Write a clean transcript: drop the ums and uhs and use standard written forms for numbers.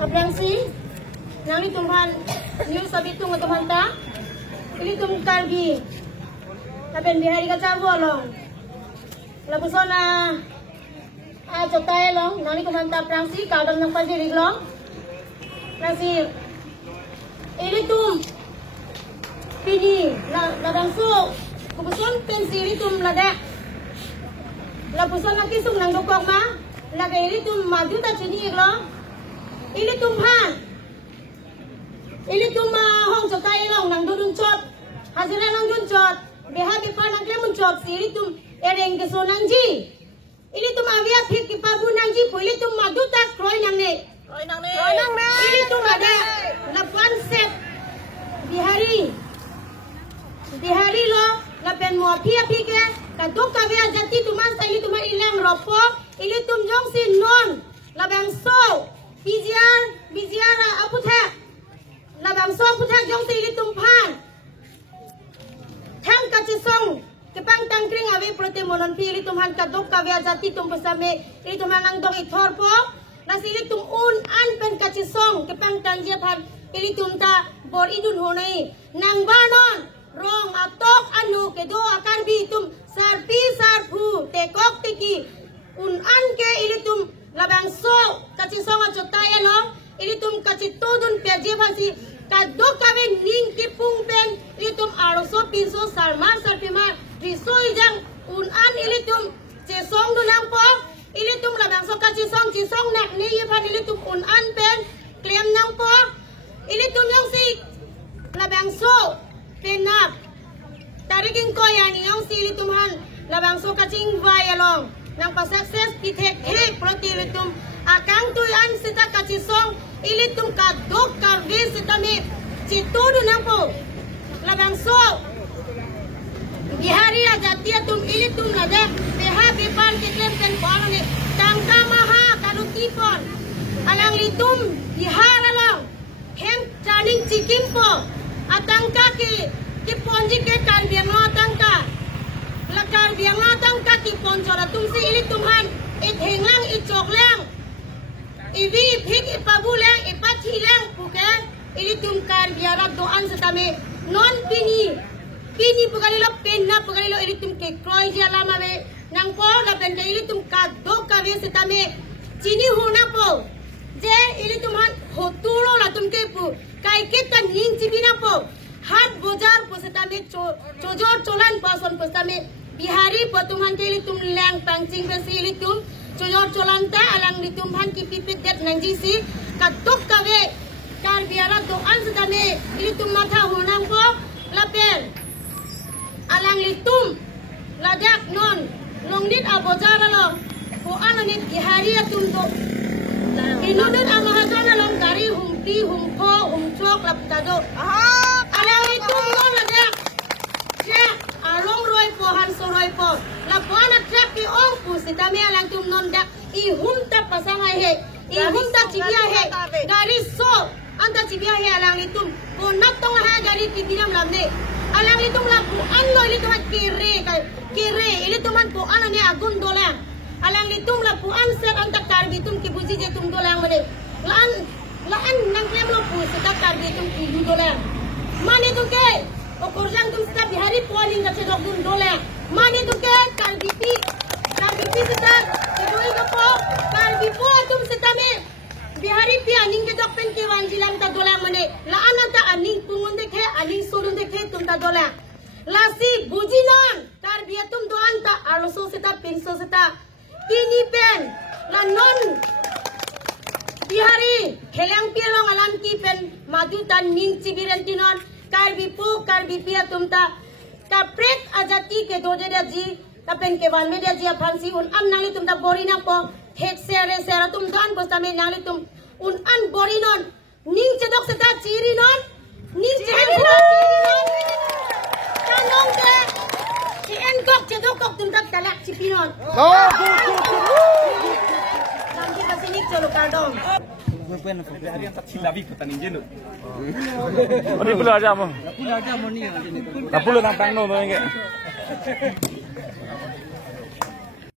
Abrangsi, nang itumhan new sabitung itumhan ta, ili tum kargi, tapen bihari ka cabu along, labusona jotay long, nang itumhan ta Abrangsi, kadang nang pajirig long, Abrangsi, ili tum pini, ladangso, kubuson pensi ili tum ladak, labuson nang kisung nang dukok ma, lagay ili tum maju ta chini long. Ili tumhan, ili hong jotay long nang dudun chot, hazira nang dun chot, beha bipa nang klemun chot, si ili ereng keso nang ji, ili avia phik ki pabu nang ji, ili madu tak kroy nang ne, ili ada lapan set bihari lo, lapen mo pia ke, kaduk kavia jati tuman sa ili ilang ropo, ili jong si non, labang so. Biziara aputhak labang so puthak jong si ili tumpan thang kachisong kepang tangkring awi prote monon pi ili tumhan kadok kavya jati tum pesame ili tumhan ang dong ithorpo nasi ili tum an pen kachisong kepang tangje phan ili tumta bor idun honai nang banon rong atok anu kedo akar bi tum sarpi sarpu tekok teki an ke ili tum labang so kachisong jotay long ili kacitudun piaje bhasi kadok kave ning kipung pen ili aroso pinso sarmar sarpimar riso ijang an ili chesong dunang po ili labang so kachisong chisong nak ni yephan ili an pen klem nang po ili yang si labang so penap tariking ko yani yang si ili han labang so kaching vai along nang pasakses pitek protilitum akang tuyan sita kachisong ilitum kadok kave sita me citudu nampo labang so bihari ajatia ilitum nada beha bepan kitlem pen parone tangka maha kadutipon alang litum bihara lang hem training chikim po atangka ki ponji ke kan biang atangka lakar biang atangka ki ponjora si ilitum han henglang choklang ibi phik ipabulang ipathilang puke ili kar biara doan setame non pini pugalilo penna pugalilo ili ke kroy jala mame nang po la pen ili kadok kave setame chini hona po je ili han hoturo la ke pu kai ke tan ning chibina po hat bozar po setame chojor cholan pason po setame bihari po tumhan ke ili lang pangching pe ili chojor cholanta alang litumhan ki pipit det nangjisi kadok kave kar biara doan sedame ili matha honang po lapel alang litum ladak non longdit abozara lo ko ananit bihari do inodon amahasana long kari humpi humpo humchok laptado alang litum non ladak ya along roy po hanso roy po lapana trap ki ong pu sidame alang tum non dak I hunta pasanga he I hunta chibia he gari so anta chibia he alang litum ko natong ha gari kibinam lamne alang litum la pu anno litum kire litum an pu anane agun dolang alang litum la pu an ser anta karbitum ki buji je tum dolang mane laan nang klem lo pu sita karbitum ki dolang mane tu ke o korjang tum sita bihari polling gache dog dolang mane tu ke karbipi sita kedoi kapo karbipo tum sita me bihari pi aning ke dokpen ke wanjilam ta dolang mane laan anta aning pungun dekhe aning surun dekhe tum ta dolang lasi bujinon karbiatum doan ta aloso sita pinso sita pini pen la non bihari helang pialong alam ki pen madu tan ning cibiran tinon karbipi tum ta prek ajati ke doje ji tapen ke wan media ji phansi am nali tum ta borina po hek sera tum dan postame nali tum an borinon ning chedok seta chirinon ning chedok kanong te ki enkok chedok kok tum ta talak chipinon nanti kasini cholo kardong hari yang tak silabi petani jenuh. Ini pula aja mo. Pula aja mo ni. Napula nang tangno to engke.